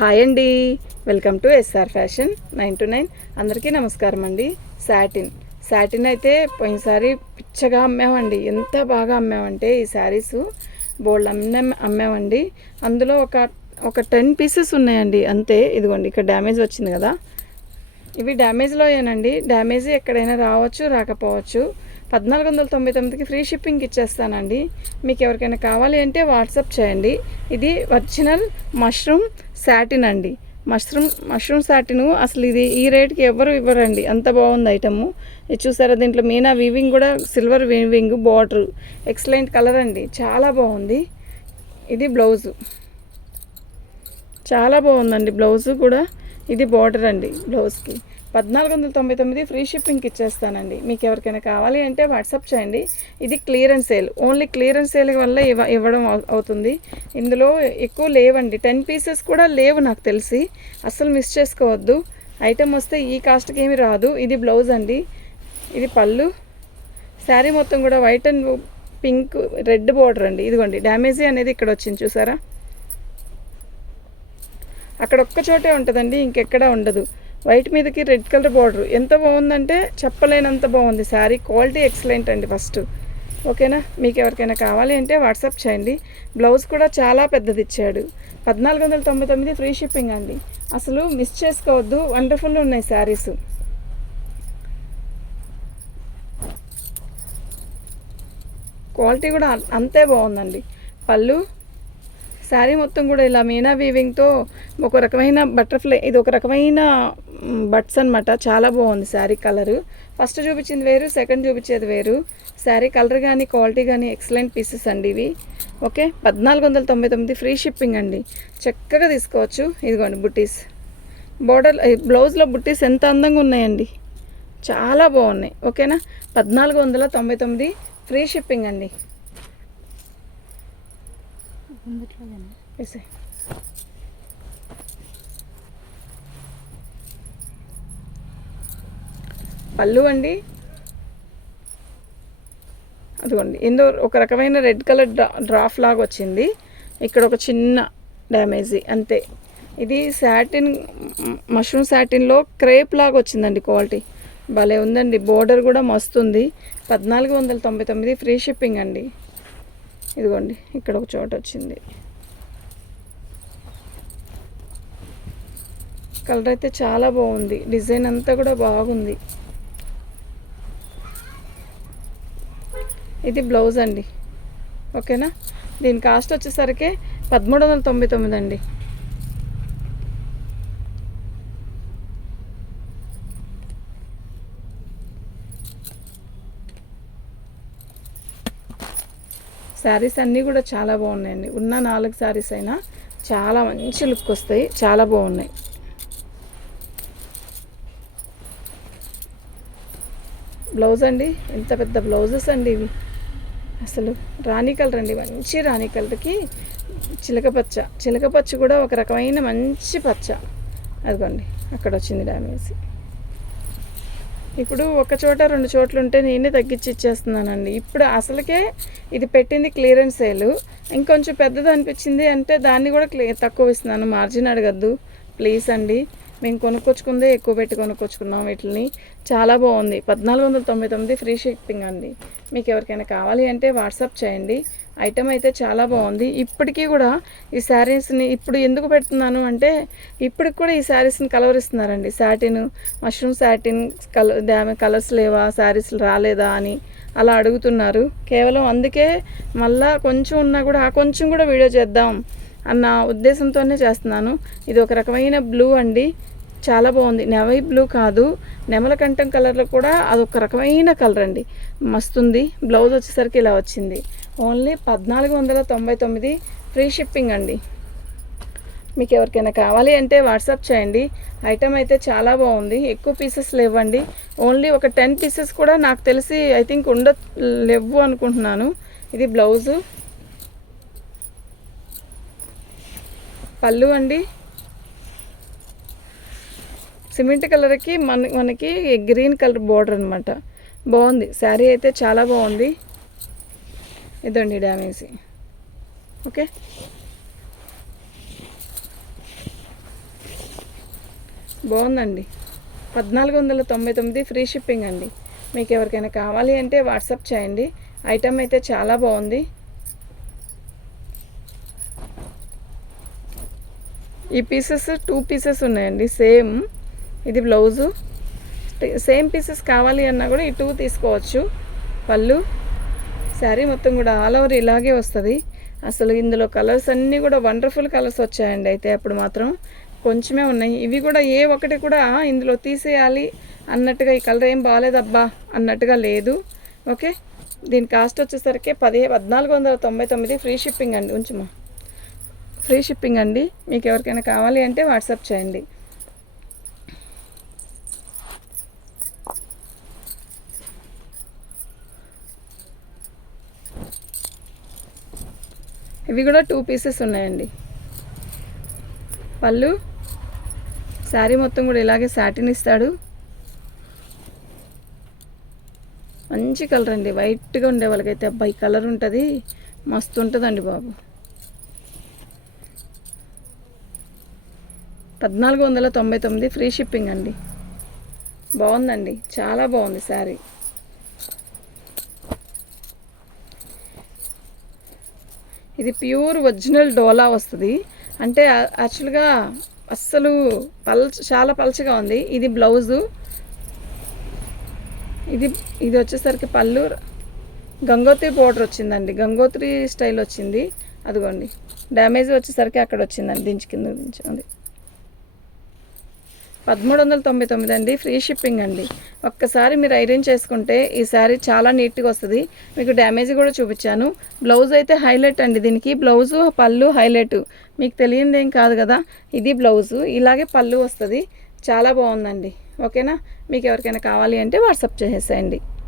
Hi అండి, welcome to SR fashion 9 to 9. అందరికీ నమస్కారం అండి. సాటిన్ అయితే పోయినసారి పిచ్చగా అమ్మామండి. ఎంత బాగా అమ్మామంటే ఈ శారీస్ బోల్డ్ అమ్మామండి. అందులో ఒక 10 పీసెస్ ఉన్నాయండి అంతే. ఇదిగోండి, ఇక్కడ డ్యామేజ్ వచ్చింది కదా, ఇవి డ్యామేజ్లో ఏనండి. డ్యామేజ్ ఎక్కడైనా రావచ్చు, రాకపోవచ్చు. 1499కి ఫ్రీ షిప్పింగ్ ఇచ్చేస్తానండి. మీకు ఎవరికైనా కావాలి అంటే వాట్సాప్ చేయండి. ఇది ఒరిజినల్ మష్రూమ్ శాటిన్ అండి. మష్రూమ్ శాటిన్ అసలు ఇది ఈ రేట్కి ఎవరు ఇవ్వరండి, అంత బాగుంది ఐటము. ఇది చూసారా, దీంట్లో మీనా వీవింగ్ కూడా, silver weaving, border excellent colour అండి, చాలా బాగుంది. ఇది బ్లౌజు, చాలా బాగుందండి బ్లౌజు కూడా. ఇది బార్డర్ అండి బ్లౌజ్కి. 1499 ఫ్రీ షిప్పింగ్కి ఇచ్చేస్తానండి. మీకు ఎవరికైనా కావాలి అంటే వాట్సాప్ చేయండి. ఇది clearance sale, only clearance sale వల్ల ఇవ్వడం అవుతుంది. ఇందులో ఎక్కువ లేవండి, 10 పీసెస్ కూడా లేవు నాకు తెలిసి. అస్సలు మిస్ చేసుకోవద్దు. ఐటమ్ వస్తే ఈ కాస్ట్కి ఏమి రాదు. ఇది బ్లౌజ్ అండి, ఇది పళ్ళు. శారీ మొత్తం కూడా white and pink red border అండి. ఇదిగోండి, డ్యామేజీ అనేది ఇక్కడ వచ్చింది చూసారా, అక్కడ ఒక్క చోటే ఉంటుందండి, ఇంకెక్కడా ఉండదు. వైట్ మీదకి రెడ్ కలర్ బార్డర్ ఎంత బాగుందంటే చెప్పలేనంత బాగుంది. శారీ క్వాలిటీ ఎక్సలెంట్ అండి ఫస్ట్. ఓకేనా, మీకు ఎవరికైనా కావాలి అంటే వాట్సాప్ చేయండి. బ్లౌజ్ కూడా చాలా పెద్దది ఇచ్చాడు. 1499 ఫ్రీ షిప్పింగ్ అండి, అసలు మిస్ చేసుకోవద్దు. వండర్ఫుల్ ఉన్నాయి శారీస్. క్వాలిటీ కూడా అంతే బాగుందండి. పళ్ళు, శారీ మొత్తం కూడా ఇలా మీనా వీవింగ్తో ఒక రకమైన బటర్ఫ్లై, ఇది ఒక రకమైన బట్స్ అనమాట. చాలా బాగుంది శారీ కలరు. ఫస్ట్ చూపించింది వేరు, సెకండ్ చూపించేది వేరు. శారీ కలర్ కానీ క్వాలిటీ కానీ ఎక్సలెంట్ పీసెస్ అండి ఇవి. ఓకే, 1499 ఫ్రీ షిప్పింగ్ అండి, చక్కగా తీసుకోవచ్చు. ఇదిగోండి బుట్టీస్, బోర్డర్ బ్లౌజ్లో బుట్టీస్ ఎంత అందంగా ఉన్నాయండి, చాలా బాగున్నాయి. ఓకేనా, 1499 ఫ్రీ షిప్పింగ్ అండి. పళ్ళు అండి, అదిగోండి ఇందో ఒక రకమైన రెడ్ కలర్ డ్రాఫ్ లాగా వచ్చింది. ఇక్కడ ఒక చిన్న డ్యామేజీ అంతే. ఇది శాటిన్, మష్రూమ్ శాటిన్లో క్రేప్ లాగా వచ్చిందండి. క్వాలిటీ భలే ఉందండి, బోర్డర్ కూడా మస్తుంది. 1499 ఫ్రీ షిప్పింగ్ అండి. ఇదిగోండి, ఇక్కడ ఒక చోట వచ్చింది. కలర్ అయితే చాలా బాగుంది, డిజైన్ అంతా కూడా బాగుంది. ఇది బ్లౌజ్ అండి. ఓకేనా, దీని కాస్ట్ వచ్చేసరికి 1399 అండి. శారీస్ అన్నీ కూడా చాలా బాగున్నాయండి. ఉన్న 4 శారీస్ అయినా చాలా మంచి లుక్ వస్తాయి, చాలా బాగున్నాయి. బ్లౌజ్ అండి, ఎంత పెద్ద బ్లౌజెస్ అండి ఇవి. అసలు రాణి కలర్ అండి, మంచి రాణి కలర్కి చిలక పచ్చ కూడా ఒక రకమైన మంచి పచ్చ. అదిగోండి, అక్కడ వచ్చింది డ్యామేజ్. ఇప్పుడు ఒక చోట 2 చోట్ల ఉంటే నేనే తగ్గించి ఇచ్చేస్తున్నానండి. ఇప్పుడు అసలుకే ఇది పెట్టింది క్లియరెన్స్ సేల్, ఇంకొంచెం పెద్దది అనిపించింది అంటే దాన్ని కూడా తక్కువ ఇస్తున్నాను. మార్జిన్ అడగద్దు ప్లీజ్ అండి. మేము కొనుక్కొచ్చుకుందే ఎక్కువ పెట్టి కొనుక్కొచ్చుకున్నాం వీటిని. చాలా బాగుంది. 1499 ఫ్రీ షిప్పింగ్ అండి. మీకు ఎవరికైనా కావాలి అంటే వాట్సాప్ చేయండి. ఐటమ్ అయితే చాలా బాగుంది. ఇప్పటికీ కూడా ఈ శారీస్ని ఇప్పుడు ఎందుకు పెడుతున్నాను అంటే, ఇప్పటికి కూడా ఈ శారీస్ని కలర్ ఇస్తున్నారండి. శాటిన్, మష్రూమ్ శాటిన్ కలర్స్ లేవా, శారీస్ రాలేదా అని అలా అడుగుతున్నారు. కేవలం అందుకే మళ్ళా కొంచెం ఉన్నా కూడా ఆ కొంచెం కూడా వీడియో చేద్దాం అన్న ఉద్దేశంతోనే చేస్తున్నాను. ఇది ఒక రకమైన బ్లూ అండి, చాలా బాగుంది. నెవీ బ్లూ కాదు, నెమల కంఠం కలర్లో కూడా అదొక రకమైన కలర్ అండి, మస్తుంది. బ్లౌజ్ వచ్చేసరికి ఇలా వచ్చింది. ఓన్లీ 1499 ఫ్రీ షిప్పింగ్ అండి. మీకు ఎవరికైనా కావాలి అంటే వాట్సాప్ చేయండి. ఐటమ్ అయితే చాలా బాగుంది. ఎక్కువ పీసెస్ లేవండి, ఓన్లీ ఒక 10 పీసెస్ కూడా నాకు తెలిసి ఐ థింక్ లేవు అనుకుంటున్నాను. ఇది బ్లౌజు, పళ్ళు అండి, సిమెంట్ కలర్కి మనకి గ్రీన్ కలర్ బార్డర్ అనమాట. బాగుంది శారీ అయితే, చాలా బాగుంది. ఇదండి డ్యామేజ్. ఓకే, బాగుందండి. 1499 ఫ్రీ షిప్పింగ్ అండి. మీకు ఎవరికైనా కావాలి అంటే వాట్సాప్ చేయండి. ఐటమ్ అయితే చాలా బాగుంది. ఈ పీసెస్ 2 పీసెస్ ఉన్నాయండి. సేమ్ ఇది బ్లౌజు. సేమ్ పీసెస్ కావాలి అన్నా కూడా ఈ 2 తీసుకోవచ్చు. పళ్ళు, శారీ మొత్తం కూడా ఆల్ ఓవర్ ఇలాగే వస్తుంది. అసలు ఇందులో కలర్స్ అన్నీ కూడా వండర్ఫుల్ కలర్స్ వచ్చాయండి. అయితే అప్పుడు మాత్రం కొంచెమే ఉన్నాయి. ఇవి కూడా ఏ ఒక్కటి కూడా ఇందులో తీసేయాలి అన్నట్టుగా, ఈ కలర్ ఏం బాగాలేదబ్బా అన్నట్టుగా లేదు. ఓకే, దీని కాస్ట్ వచ్చేసరికి 1499 ఫ్రీ షిప్పింగ్ అండి. ఉంచుమా, ఫ్రీ షిప్పింగ్ అండి. మీకు ఎవరికైనా కావాలి అంటే వాట్సాప్ చేయండి. ఇవి కూడా 2 పీసెస్ ఉన్నాయండి. పళ్ళు, శారీ మొత్తం కూడా ఇలాగే సాటిన్ ఇస్తాడు. మంచి కలర్ అండి. వైట్గా ఉండే వాళ్ళకైతే అబ్బాయి కలర్ ఉంటుంది, మస్తు ఉంటుందండి బాబు. 1499 ఫ్రీ షిప్పింగ్ అండి. బాగుందండి, చాలా బాగుంది శారీ. ఇది ప్యూర్ ఒరిజినల్ డోలా వస్తుంది. అంటే యాక్చువల్గా అస్సలు చాలా పల్చగా ఉంది. ఇది బ్లౌజు. ఇది వచ్చేసరికి పళ్ళు గంగోత్రి బోర్డర్ వచ్చిందండి. గంగోత్రి స్టైల్ వచ్చింది. అదిగోండి, డ్యామేజ్ వచ్చేసరికి అక్కడ వచ్చిందండి, దించి కింద దించింది. 1399 అండి. ఫ్రీ షిప్పింగ్ అండి. ఒక్కసారి మీరు ఐరన్ చేసుకుంటే ఈ శారీ చాలా నీట్గా వస్తుంది. మీకు డ్యామేజ్ కూడా చూపించాను. బ్లౌజ్ అయితే హైలైట్ అండి. దీనికి బ్లౌజు, పళ్ళు హైలైట్. మీకు తెలియదు ఏం కాదు కదా. ఇది బ్లౌజు, ఇలాగే పళ్ళు వస్తుంది. చాలా బాగుందండి. ఓకేనా, మీకు ఎవరికైనా కావాలి అంటే వాట్సాప్ చేసేయండి.